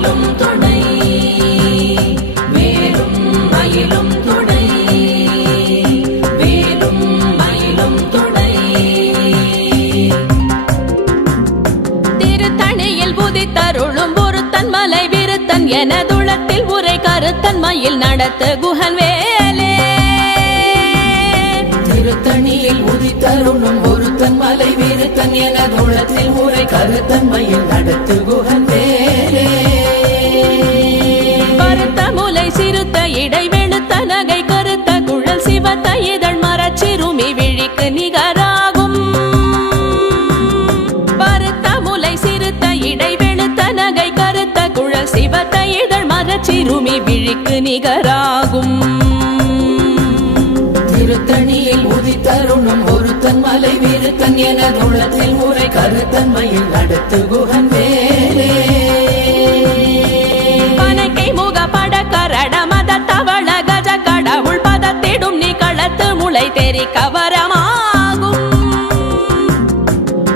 மயிலும் துணை வேலும் மயிலும் துணை வேலும் மயிலும் துணை திருத்தணியில் உதித்தருளும் ஒருத்தன் மலை விருத்தன் எனதுளத்தில் உரை கருத்தன் மயில் நடத்து குகன் வேலே திருத்தணியில் உதித்தருளும் ஒருத்தன் மலை விருத்தன் எனதுளத்தில் உரை கருத்தன் மயில் நடத்து குகன் வேலே பருத்த முலை சிறுத்த இடை வெளுத்த நகை கருத்த குழல் சிவத்த இதழ் மரச்சிறுமி விழிக்கு நிகராகும் பருத்த முலை சிறுத்த இடை வெளுத்த நகை கருத்த குழல் சிவத்த இதழ் மரச்சிறுமி விழிக்கு நிகராகும் திருத்தணியில் உதித்தருளும் ஒருத்தன் மலை விருத்தன் எனதுளத்தில் உரை கருத்தன் மயில் நடத்து குகன் வேலே பனைக்கை முக பட கரட மத தவள கஜ கடவுள் பதத்திடும் நீ களத்து முளை தெரி கவரமாகும்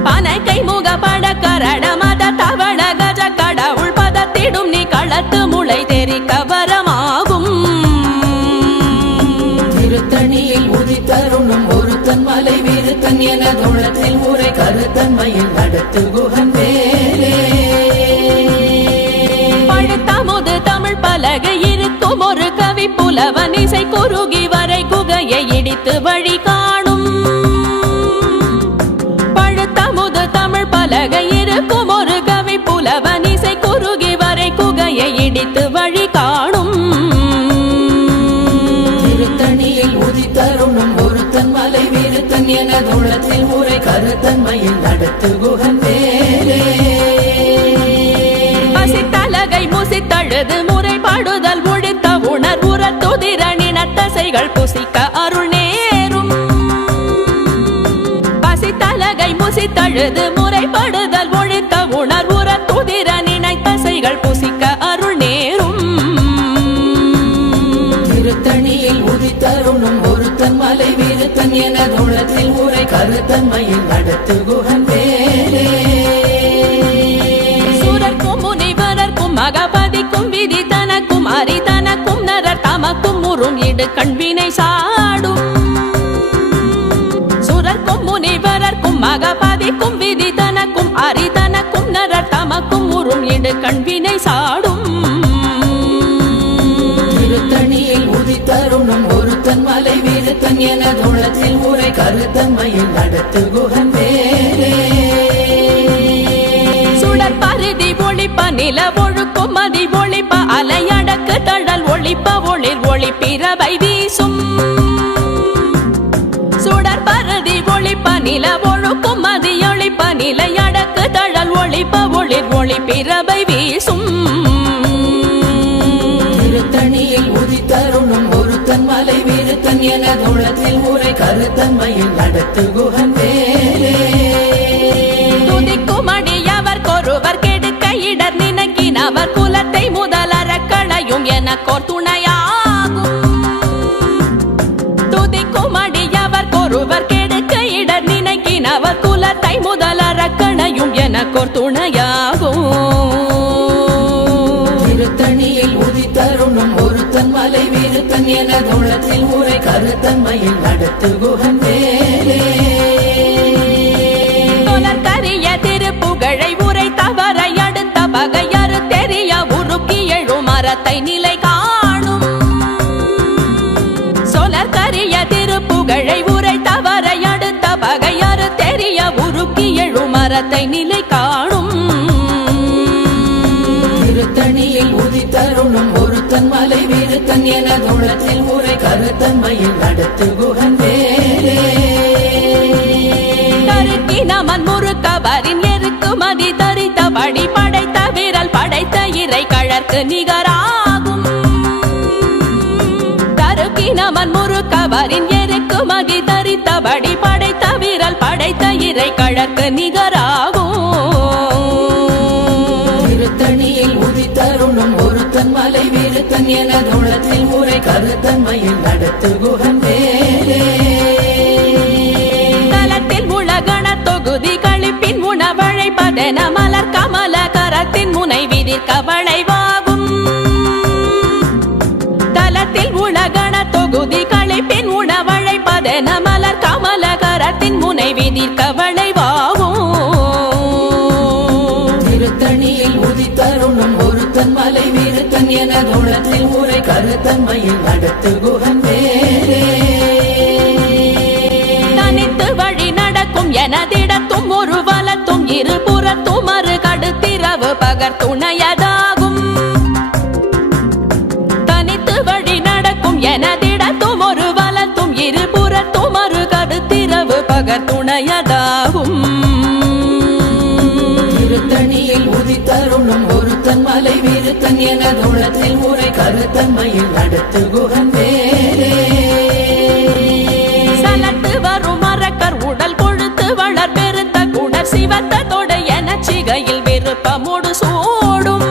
பனைக்கை முக பட கரட மத தவள கஜ கடவுள் பதத்திடும் நீ களத்து முளை தெரி கவரமாகும் திருத்தணியில் உதித்தருளும் ஒருத்தன் மலை விருத்தன் எனதுளத்தில் உரை கருத்தன் மயில் நடத்து குகன் வேலே பழுத்தமுது தமிழ் பலகை இருக்கும் ஒரு கவி புலவன் இசை குறுகி வரை குகையை இடித்து வழி காணும் பழுத்தமுது தமிழ் பலகை இருக்கும் ஒரு கவி புலவன் இசை குறுகி வரை குகையை இடித்து வழி காணும் திருத்தணியில் உதித்தருளும் ஒருத்தன் மலை விருத்தன் எனதுளத்தில் உரை கருத்தன் மயில் நடத்து குகன் வேலே பசித்தலகை முசித்தழுது முறைப்பாடுதல் ஒழித்த உணர்வுற துதிரணினத்தசைகள் புசிக்க அருள் நேரும் பசித்தலகை முசித்தழுது முறைப்படுதல் ஒழித்த உணர்வுற துதிரணினத்தசைகள் புசிக்க அருள் நேரும் திருத்தணியில் உதித்தருளும் ஒருத்தன் மலை விருத்தன் எனதுளத்தில் உரை கருத்தன் மயில் நடத்து குகன் வேலே சூரர்க்கும் முனிவரர்க்கும் மகபதிக்கும் விதி தனக்கும் அரி தனக்கும் நரர் தமக்கும் முறும் இடு கண்வினை சாடும் சூரர்க்கும் முனிவரர்க்கும் மகபதிக்கும் விதி தனக்கும் அரி தனக்கும் நரர் தமக்கும் முறும் இடு கண்வினை சாடும் திருத்தணியில் உதித்தருளும் ஒருத்தன் மலை விருத்தன் எனதுளத்தில் உரை கருத்தன் மயில் நடத்து குகன் வேலே சுடர் பருதி ஒளிப்ப நில ஒழுக்கும் மதி ஒளிப்ப அலையடக்கு தழல் ஒளிப்ப ஒளிர் ஒளிப்பிரவை வீசும் சுடர் பருதி ஒளிப்ப நில ஒழுக்கும் மதி ஒளிப்ப நிலையடக்கு தழல் ஒளிப்ப ஒளிர் ஒளிப்பிரவை வீசும் திருத்தணியில் உதித்தருளும் ஒருத்தன் மலை விருத்தன் எனதுளத்தில் உரை கருத்தன் மயில் நடத்து குகன் வேலே துதிக்கும் அடியவர் கொருவர் கெடுக்க இடர் நினைக்கினவர் குலத்தை முதலறக்களையும் எனக்கோர் துணையாகும் துதிக்கும் அடியவர் கொருவர் கெடுக்க இடர் நினைக்கினவர் குலத்தை முதலறக்களையும் எனக்கோர் துணையாகும் திருத்தணியில் உதித்தருளும் ஒருத்தன் மலை விருத்தன் எனதுளத்தில் உரை கருத்தன் மயில் நடத்து குகன் வேலே கரிய திருப்புகழை உரை தவறை அடுத்த பகையறு தெரிய உருக்கி எழும் மரத்தை நிலை காணும் சொலற்கரிய திருப்புகழை உரை தவறை அடுத்த பகையறு தெரிய உருக்கி எழும் மரத்தை நிலை காணும் திருத்தணியில் உதித்தருளும் ஒருத்தன் மலை விருத்தன் எனதுளத்தில் உரை கருத்தன் மயில் நடத்து குகன் வேலே நமன் முறுக்கவரின் எருக்கு மதி தரித்தபடி படைத்த விரல் படைத்த இறை கழற்கு நிகராகும் தருக்கி நமன் முறுக்கவரின் எருக்கு மதி தரித்தபடி படைத்த விரல் படைத்த இறை கழற்கு நிகராகும் திருத்தணியில் உதித்தருளும் ஒருத்தன் மலை விருத்தன் எனதுளத்தில் உரை கருத்தன் மயில் நடத்து குகன் வேலே தலத்தில் உலகண தொகுதி கழிப்பின் உணவழைப்பதென மலர் கமல கர கரத்தின் முனை விதிர் கவளைவாகும் தலத்தில் உலகண தொகுதி களைப்பின் உணவழைப்பதென மலர் கமல கரத்தின் முனை விதிர் கவளைவாகும் திருத்தணியில் உதித்தருணும் ஒருத்தன் மலை விருத்தன் என தோளத்தில் உரை கருத்தன்மையில் நடத்து குகன் வேலே தனித்து வழி நடக்கும் எனதிடத்தும் ஒரு வலத்தும் இருபுறத்தும் மறு கடுத்திரவு பகர் துணையதாகும் தனித்து வழி நடக்கும் எனதிடத்தும் ஒரு வலத்தும் இருபுறத்தும் மறு கடுத்திரவு பகர் துணையதாகும் திருத்தணியில் உதித்தருணும் ஒருத்தன் மலை விருத்தன் என தோளத்தில் உரை கருத்தன்மையில் நடத்து குகன் வேலே சலத்து வரும் மரக்கர் உடல் கொழுத்து வளர் பெருத்த குடர் சிவத்த தொட என சிகையில் விருப்பமுடு சூடும்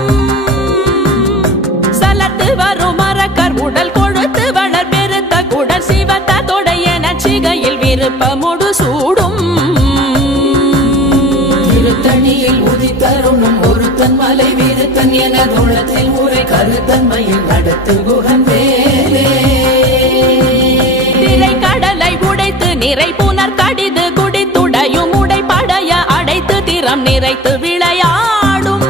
சலத்து வரும் மரக்கர் உடல் கொழுத்து வளர் பெருத்த குடர் சிவத்த தொட என சிகையில் விருப்பமுடு சூடும் திருத்தணியில் உதித்தருணும் ஒருத்தன் மலை விருத்தன் என தோளத்தில் உரை கருத்தன்மையில் நடத்து குகன் வேலே திரை கடலை உடைத்து நிறை புனர் கடிது குடித்துடையும் உடைப்படைய அடைத்து திறம் நிறைத்து விளையாடும்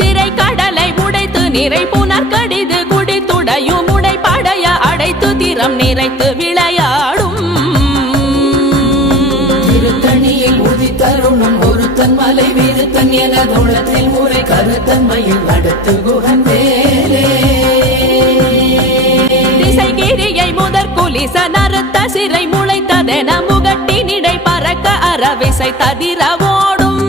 திரை கடலை உடைத்து நிறை புனர் கடிது குடித்துடையும் உடைப்படைய அடைத்து திறம் நிறைத்து விளையாடும் திருத்தணியில் உதித்தருணும் ஒருத்தன் மலை விருத்தன் என தோளத்தில் உரை கருத்தன்மையில் நடத்து குகன் வேலே திசைகிரியை முதற் குலிச நறுத்த சிறை முளைத்ததென முகட்டினிடை பறக்க அறவிசை ததிர ஓடும்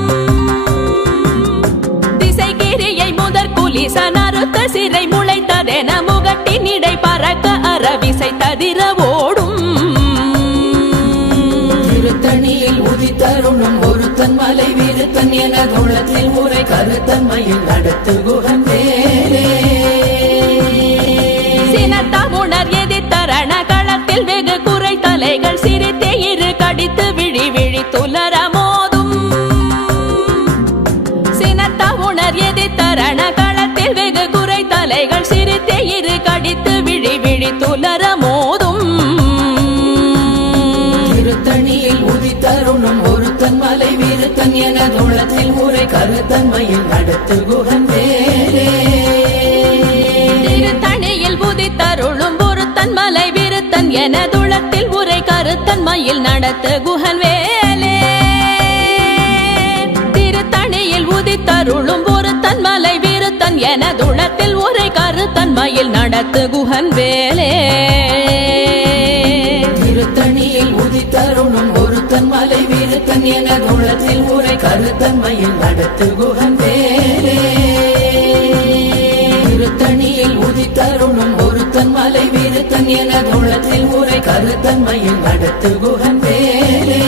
திசைகிரியை முதற் குலிச நறுத்த சிறை முளைத்ததென முகட்டினிடை பறக்க அறவிசை ததிர ஓடும் திருத்தணியில் உதித்தருணும் ஒருத்தன் மலை விருத்தன் என தோளத்தில் உரை கருத்தன்மையில் நடத்து குகன் வேலே சினத்தமுணர் எதிர்த்தரண களத்தில் வெகு குறை தலைகள் சிரித்தே இரு கடித்து விழி விழி துலர மோதும் சினத்தமுணர் எதிர்த்தரண களத்தில் வெகு குறை தலைகள் சிரித்தே இரு கடித்து விழி விழி துலர மோதும் திருத்தணியில் உதித்தருணும் ஒருத்தன் மலை விருத்தன் என தோளத்தில் உரை கருத்தன்மையில் நடத்து குகன் வேலே திருத்தணியில் உதித்தருளும் ஒருத்தன் மலை விருத்தன் என துளத்தில் உரை கருத்தன்மையில் நடத்து குகன் வேலே திருத்தணியில் உதித்தருளும் ஒருத்தன் மலை விருத்தன் என துளத்தில் உரை கருத்தன்மையில் நடத்து குகன் வேலே திருத்தணியில் உதித்தருணும் ஒருத்தன் மலை விருத்தன் என தோளத்தில் உரை கருத்தன்மையில் நடத்து குகன் வேலே திருத்தணியில் உதித்தருணும் ஒருத்தன் மலை விருத்தன் என தோளத்தில் உரை கருத்தன்மையில் நடத்து குகன் வேலே